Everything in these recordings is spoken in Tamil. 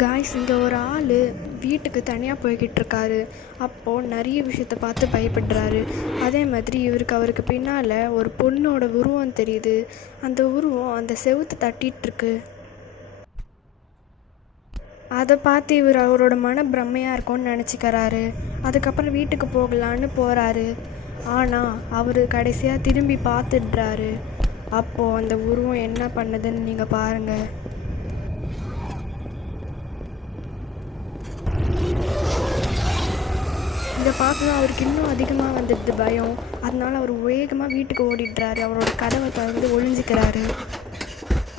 காய்ஸ் இங்கே ஒரு ஆள் வீட்டுக்கு தனியாக போய்கிட்டு இருக்காரு அப்போது நிறைய விஷயத்த பார்த்து பயப்படுறாரு. அதே மாதிரி இவருக்கு அவருக்கு பின்னால் ஒரு பொண்ணோட உருவம் தெரியுது. அந்த உருவம் அந்த செவுத்து தட்டிகிட்ருக்கு அதை பார்த்து இவர் அவரோட மன பிரம்மையாக இருக்கும்னு நினச்சிக்கிறாரு. அதுக்கப்புறம் வீட்டுக்கு போகலான்னு போகிறாரு ஆனால் அவர் கடைசியாக திரும்பி பார்த்துடுறாரு. அப்போது அந்த உருவம் என்ன பண்ணுதுன்னு நீங்கள் பாருங்கள் இதை பார்த்து அவருக்கு இன்னும் அதிகமாக வந்துடுது பயம். அதனால அவர் வேகமாக வீட்டுக்கு ஓடிடுறாரு. அவரோட கதவை திறந்து ஒழிஞ்சிக்கிறாரு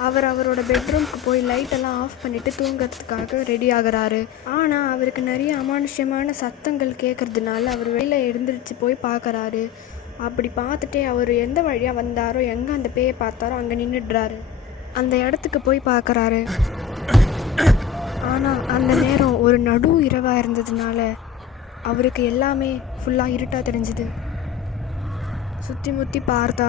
அவர் அவரோட பெட்ரூம்க்கு போய் லைட்டெல்லாம் ஆஃப் பண்ணிவிட்டு தூங்குறதுக்காக ரெடி ஆகுறாரு. ஆனால் அவருக்கு நிறைய அமானுஷ்யமான சத்தங்கள் கேட்கறதுனால அவர் வெளியில் எழுந்திரிச்சு போய் பார்க்குறாரு. அப்படி பார்த்துட்டே அவர் எந்த வழியாக வந்தாரோ எங்கே அந்த பேயை பார்த்தாரோ அங்கே நின்றுடுறாரு அந்த இடத்துக்கு போய் பார்க்கறாரு. ஆனால் அந்த நேரம் ஒரு நடு இரவாக இருந்ததுனால அவருக்கு எல்லாமே ஃபுல்லாக இருட்டாக தெரிஞ்சுது. சுற்றி முற்றி பார்த்தா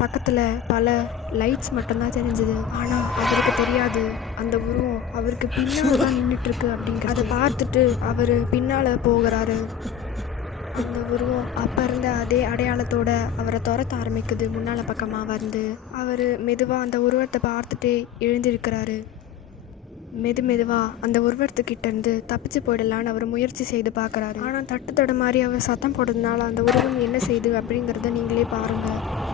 பக்கத்தில் பல லைட்ஸ் மட்டும்தான் தெரிஞ்சுது. ஆனால் அவருக்கு தெரியாது. அந்த உருவம் அவருக்கு பின்னால் தான் நின்றுட்டுருக்கு அப்படிங்கிற அதை பார்த்துட்டு அவர் பின்னால் போகிறாரு. அந்த உருவம் அப்போ இருந்த அதே அடையாளத்தோட அவரை துரத்த ஆரம்பிக்குது. முன்னால் பக்கமாக வந்து அவர் மெதுவாக அந்த உருவத்தை பார்த்துட்டே எழுந்திருக்கிறாரு. மெது மெதுவாக அந்த உருவத்துக்கிட்டேருந்து தப்பிச்சு போயிடலான்னு அவர் முயற்சி செய்து பார்க்குறாரு. ஆனால் தட்டு தட மாதிரி அவர் சத்தம் போடுறதுனால அந்த உருவம் என்ன செய்யுது அப்படிங்கிறத நீங்களே பாருங்கள்